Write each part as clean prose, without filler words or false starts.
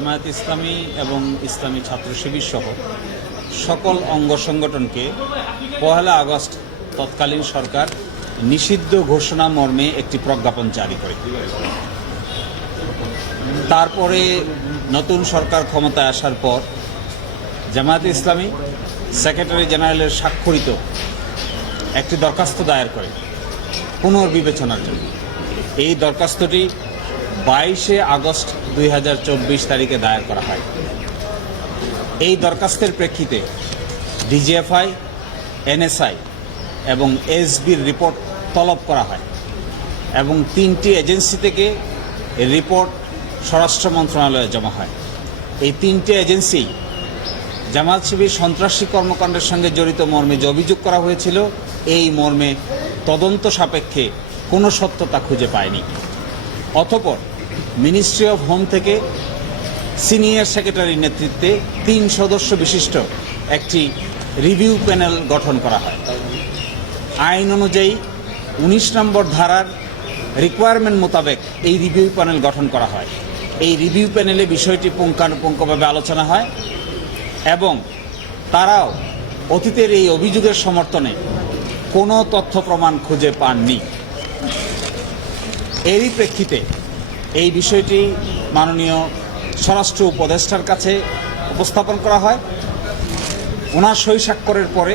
জামায়াত ইসলামী এবং ইসলামী ছাত্র শিবির সহ সকল অঙ্গ সংগঠনকে ১ আগস্ট তৎকালীন সরকার নিষিদ্ধ ঘোষণা মর্মে একটি প্রজ্ঞাপন জারি করে। তারপরে নতুন সরকার ক্ষমতায় আসার পর জামায়াত ইসলামী সেক্রেটারি জেনারেলের স্বাক্ষরিত একটি দরখাস্ত দায়ের করে পুনর্বিবেচনার জন্য। এই দরখাস্তটি ২২ আগস্ট ২০২৪ তারিখে দায়ের করা হয়। এই দরখাস্তের প্রেক্ষিতে ডিজিএফআই, এনএসআই এবং এসবির রিপোর্ট তলব করা হয় এবং ৩টি এজেন্সি থেকে রিপোর্ট স্বরাষ্ট্র মন্ত্রণালয়ে জমা হয়। এই ৩টি এজেন্সি জামায়াত শিবির সন্ত্রাসী কর্মকাণ্ডের সঙ্গে জড়িত মর্মে যে অভিযোগ করা হয়েছিল, এই মর্মে তদন্ত সাপেক্ষে কোনো সত্যতা খুঁজে পায়নি। অতঃপর মিনিস্ট্রি অফ হোম থেকে সিনিয়র সেক্রেটারির নেতৃত্বে ৩ সদস্য বিশিষ্ট একটি রিভিউ প্যানেল গঠন করা হয়। আইন অনুযায়ী ১৯ নম্বর ধারার রিকোয়ারমেন্ট মোতাবেক এই রিভিউ প্যানেল গঠন করা হয়। এই রিভিউ প্যানেলে বিষয়টি পুঙ্খানুপুঙ্খভাবে আলোচনা হয় এবং তারাও অতীতের এই অভিযোগের সমর্থনে কোনো তথ্য প্রমাণ খুঁজে পাননি। এরই প্রেক্ষিতে এই বিষয়টি মাননীয় স্বরাষ্ট্র উপদেষ্টার কাছে উপস্থাপন করা হয়। ওনার সই স্বাক্ষরের পরে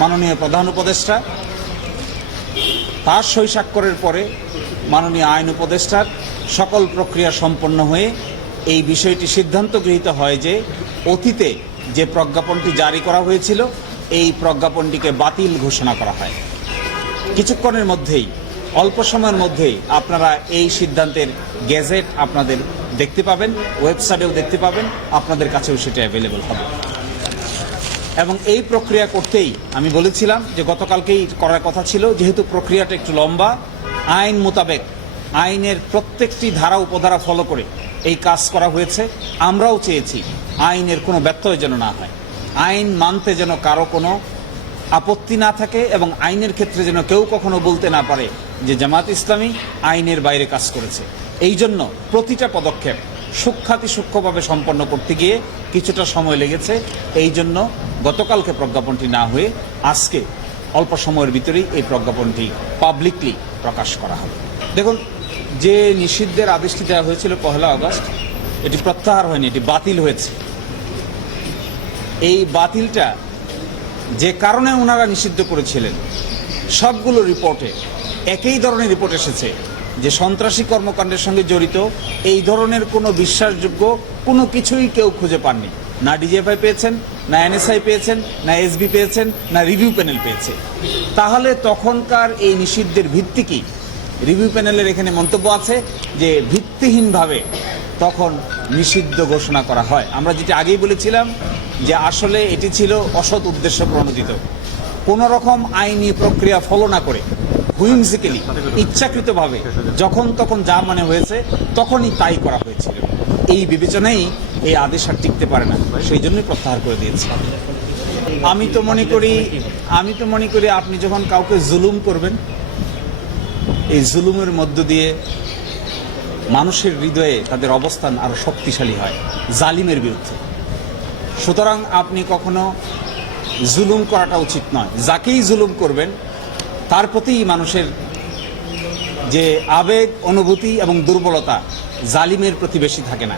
মাননীয় প্রধান উপদেষ্টা, তার সই স্বাক্ষরের পরে মাননীয় আইন উপদেষ্টার সকল প্রক্রিয়া সম্পন্ন হয়ে এই বিষয়টি সিদ্ধান্ত গৃহীত হয় যে অতীতে যে প্রজ্ঞাপনটি জারি করা হয়েছিল, এই প্রজ্ঞাপনটিকে বাতিল ঘোষণা করা হয়। কিছুক্ষণের মধ্যেই, অল্প সময়ের মধ্যেই আপনারা এই সিদ্ধান্তের গেজেট আপনাদের দেখতে পাবেন, ওয়েবসাইটেও দেখতে পাবেন, আপনাদের কাছেও সেটা অ্যাভেলেবল হবে। এবং এই প্রক্রিয়া করতেই আমি বলেছিলাম যে গতকালকেই করার কথা ছিল, যেহেতু প্রক্রিয়াটা একটু লম্বা, আইন মোতাবেক আইনের প্রত্যেকটি ধারা উপধারা ফলো করে এই কাজ করা হয়েছে। আমরাও চেয়েছি আইনের কোনো ব্যত্যয় যেন না হয়, আইন মানতে যেন কারো কোনো আপত্তি না থাকে এবং আইনের ক্ষেত্রে যেন কেউ কখনো বলতে না পারে যে জামায়াত ইসলামী আইনের বাইরে কাজ করেছে। এই জন্য প্রতিটা পদক্ষেপ সূক্ষ্মভাবে সম্পন্ন করতে গিয়ে কিছুটা সময় লেগেছে। এই জন্য গতকালকে প্রজ্ঞাপনটি না হয়ে আজকে অল্প সময়ের ভিতরেই এই প্রজ্ঞাপনটি পাবলিকলি প্রকাশ করা হবে। দেখুন, যে নিষিদ্ধের আদেশটি দেওয়া হয়েছিল ১ আগস্ট, এটি প্রত্যাহার হয়নি, এটি বাতিল হয়েছে। এই বাতিলটা যে কারণে ওনারা নিষিদ্ধ করেছিলেন, সবগুলো রিপোর্টে একই ধরনের রিপোর্ট এসেছে যে সন্ত্রাসী কর্মকাণ্ডের সঙ্গে জড়িত এই ধরনের কোনো বিশ্বাসযোগ্য কোনো কিছুই কেউ খুঁজে পাননি। না ডিজিএফআই পেয়েছেন, না এনএসআই পেয়েছেন, না এসবি পেয়েছেন, না রিভিউ প্যানেল পেয়েছে। তাহলে তখনকার এই নিষিদ্ধের ভিত্তি কি? রিভিউ প্যানেলের এখানে মন্তব্য আছে যে ভিত্তিহীনভাবে তখন নিষিদ্ধ ঘোষণা করা হয়। আমরা যেটা আগেই বলেছিলাম যে আসলে এটি ছিল অসৎ উদ্দেশ্য প্রণোদিত, কোনো রকম আইনি প্রক্রিয়া ফলো না করে হুইমজিক্যালি, ইচ্ছাকৃতভাবে যখন তখন যা মনে হয়েছে তখনই তাই করা হয়েছিল। এই বিবেচনাই এই আদেশ আর টিকতে পারে না, সেই জন্যই প্রত্যাহার করে দিয়েছে। আমি তো মনে করি আপনি যখন কাউকে জুলুম করবেন, এই জুলুমের মধ্য দিয়ে মানুষের হৃদয়ে তাদের অবস্থান আরো শক্তিশালী হয় জালিমের বিরুদ্ধে। সুতরাং আপনি কখনো জুলুম করাটা উচিত নয়। যাকেই জুলুম করবেন তার প্রতি মানুষের যে আবেগ, অনুভূতি এবং দুর্বলতা জালিমের প্রতি বেশি থাকে না।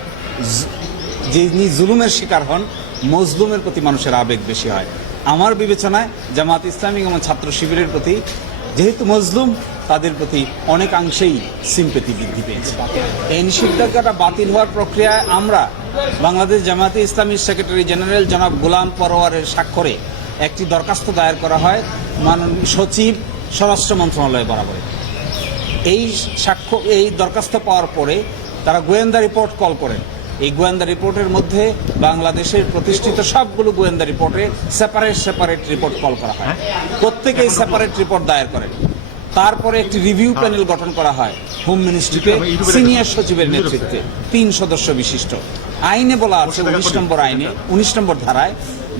যিনি জুলুমের শিকার হন, মজলুমের প্রতি মানুষের আবেগ বেশি হয়। আমার বিবেচনায় জামায়াত ইসলামী এবং ছাত্র শিবিরের প্রতি, যেহেতু মজলুম, তাদের প্রতি অনেকাংশেই সিম্পেথি বৃদ্ধি পেয়েছে। এই নিষেধাজ্ঞাটা বাতিল হওয়ার প্রক্রিয়ায় আমরা বাংলাদেশ জামায়াতে ইসলামীর সেক্রেটারি জেনারেল জনাব গোলাম পরোয়ারের স্বাক্ষরে একটি দরখাস্ত দায়ের করা হয় মাননীয় সচিব, স্বরাষ্ট্র মন্ত্রণালয় বরাবর। এই দরখাস্ত পাওয়ার পরে তারা গোয়েন্দা রিপোর্ট কল করেন। এই গোয়েন্দা রিপোর্টের মধ্যে বাংলাদেশের প্রতিষ্ঠিত সবগুলো গোয়েন্দা রিপোর্টে সেপারেট রিপোর্ট কল করা হয়। প্রত্যেকেই সেপারেট রিপোর্ট দায়ের করেন। তারপরে একটি রিভিউ প্যানেল গঠন করা হয় হোম মিনিস্ট্রিতে সিনিয়র সচিবের নেতৃত্বে ৩ সদস্য বিশিষ্ট। আইনে বলা আছে ১৯ নম্বর ধারায়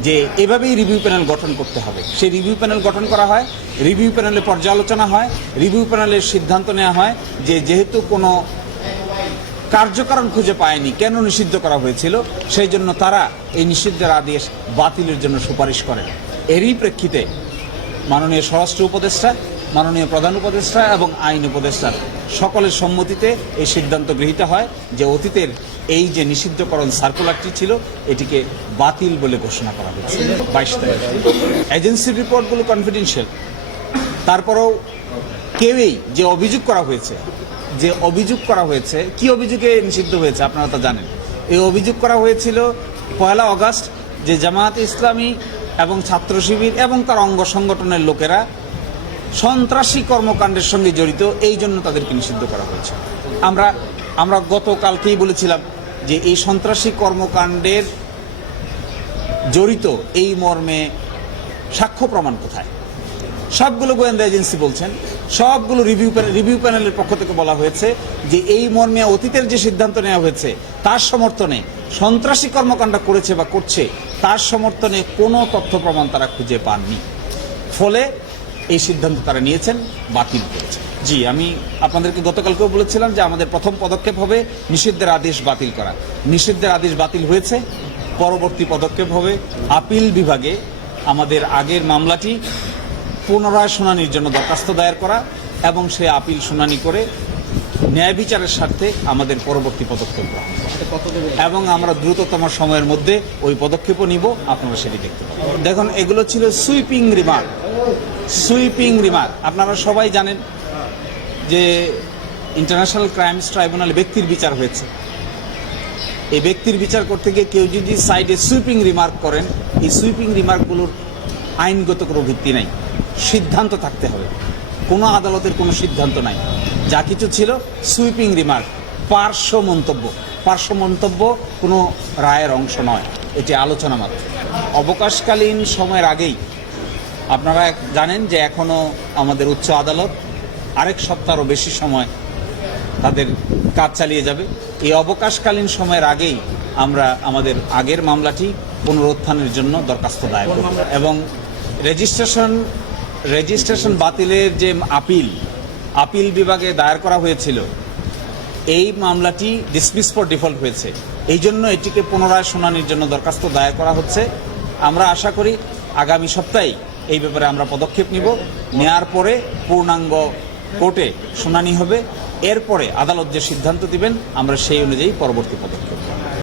যে এভাবেই রিভিউ প্যানেল গঠন করতে হবে। সেই রিভিউ প্যানেল গঠন করা হয়, রিভিউ প্যানেলে পর্যালোচনা হয়, রিভিউ প্যানেলের সিদ্ধান্ত নেওয়া হয় যে যেহেতু কোনো কার্যকারণ খুঁজে পায়নি, কেন নিষিদ্ধ করা হয়েছিল, সেই জন্য তারা এই নিষিদ্ধের আদেশ বাতিলের জন্য সুপারিশ করেন। এরই প্রেক্ষিতে মাননীয় স্বরাষ্ট্র উপদেষ্টা, মাননীয় প্রধান উপদেষ্টা এবং আইন উপদেষ্টার সকলের সম্মতিতে এই সিদ্ধান্ত গৃহীত হয় যে অতীতের এই যে নিষিদ্ধকরণ সার্কুলারটি ছিল এটিকে বাতিল বলে ঘোষণা করা হয়েছে 22 তারিখ। এজেন্সির রিপোর্টগুলো কনফিডেন্সিয়াল, তারপরেও কেউই যে অভিযোগ করা হয়েছে, কি অভিযোগে নিষিদ্ধ হয়েছে আপনারা তা জানেন। এই অভিযোগ করা হয়েছিল 1 আগস্ট যে জামায়াতে ইসলামী এবং ছাত্র শিবির এবং তার অঙ্গ সংগঠনের লোকেরা সন্ত্রাসী কর্মকাণ্ডের সঙ্গে জড়িত, এই জন্য তাদেরকে নিষিদ্ধ করা হয়েছে। আমরা গতকালকেই বলেছিলাম যে এই সন্ত্রাসী কর্মকাণ্ডের জড়িত এই মর্মে সাক্ষ্য প্রমাণ কোথায়? সবগুলো গোয়েন্দা এজেন্সি বলছেন, সবগুলো রিভিউ প্যানেলের পক্ষ থেকে বলা হয়েছে যে এই মর্মে অতীতের যে সিদ্ধান্ত নেওয়া হয়েছে তার সমর্থনে সন্ত্রাসী কর্মকাণ্ড করেছে বা করছে তার সমর্থনে কোনো তথ্য প্রমাণ তারা খুঁজে পাননি। ফলে এই সিদ্ধান্ত তারা নিয়েছেন, বাতিল করেছে। জি, আমি আপনাদেরকে গতকালকেও বলেছিলাম যে আমাদের প্রথম পদক্ষেপ হবে নিষিদ্ধের আদেশ বাতিল করা। নিষিদ্ধের আদেশ বাতিল হয়েছে, পরবর্তী পদক্ষেপ হবে আপিল বিভাগে আমাদের আগের মামলাটি পুনরায় শুনানির জন্য দরখাস্ত দায়ের করা এবং সে আপিল শুনানি করে ন্যায় বিচারের স্বার্থে আমাদের পরবর্তী পদক্ষেপ গ্রহণ করা, এবং আমরা দ্রুততম সময়ের মধ্যে ওই পদক্ষেপও নিব। আপনারা সেটি দেখতে পাবেন। দেখুন, এগুলো ছিল সুইপিং রিমার্ক। আপনারা সবাই জানেন যে ইন্টারন্যাশনাল ক্রাইমস ট্রাইব্যুনালে ব্যক্তির বিচার হয়েছে। এই ব্যক্তির বিচার করতে গিয়ে কেউ যদি সাইডে সুইপিং রিমার্ক করেন, এই সুইপিং রিমার্কগুলোর আইনগত কোনো ভিত্তি নাই, সিদ্ধান্ত থাকতে হবে। কোনো আদালতের কোনো সিদ্ধান্ত নাই, যা কিছু ছিল সুইপিং রিমার্ক, পার্শ্ব মন্তব্য, কোনো রায়ের অংশ নয়, এটি আলোচনা মাত্র। অবকাশকালীন সময়ের আগেই আপনারা জানেন যে এখনও আমাদের উচ্চ আদালত আরেক সপ্তাহেরও বেশি সময় তাদের কাজ চালিয়ে যাবে। এই অবকাশকালীন সময়ের আগেই আমরা আমাদের আগের মামলাটি পুনরুত্থানের জন্য দরখাস্ত দায়ের করব এবং রেজিস্ট্রেশন বাতিলের যে আপিল বিভাগে দায়ের করা হয়েছিল, এই মামলাটি ডিসমিস ফর ডিফল্ট হয়েছে। এই জন্য এটিকে পুনরায় শুনানির জন্য দরখাস্ত দায়ের করা হচ্ছে। আমরা আশা করি আগামী সপ্তাহে এই ব্যাপারে আমরা পদক্ষেপ নিব। নেয়ার পরে পূর্ণাঙ্গ কোর্টে শুনানি হবে, এরপরে আদালত যে সিদ্ধান্ত দিবেন আমরা সেই অনুযায়ী পরবর্তী পদক্ষেপ নেব।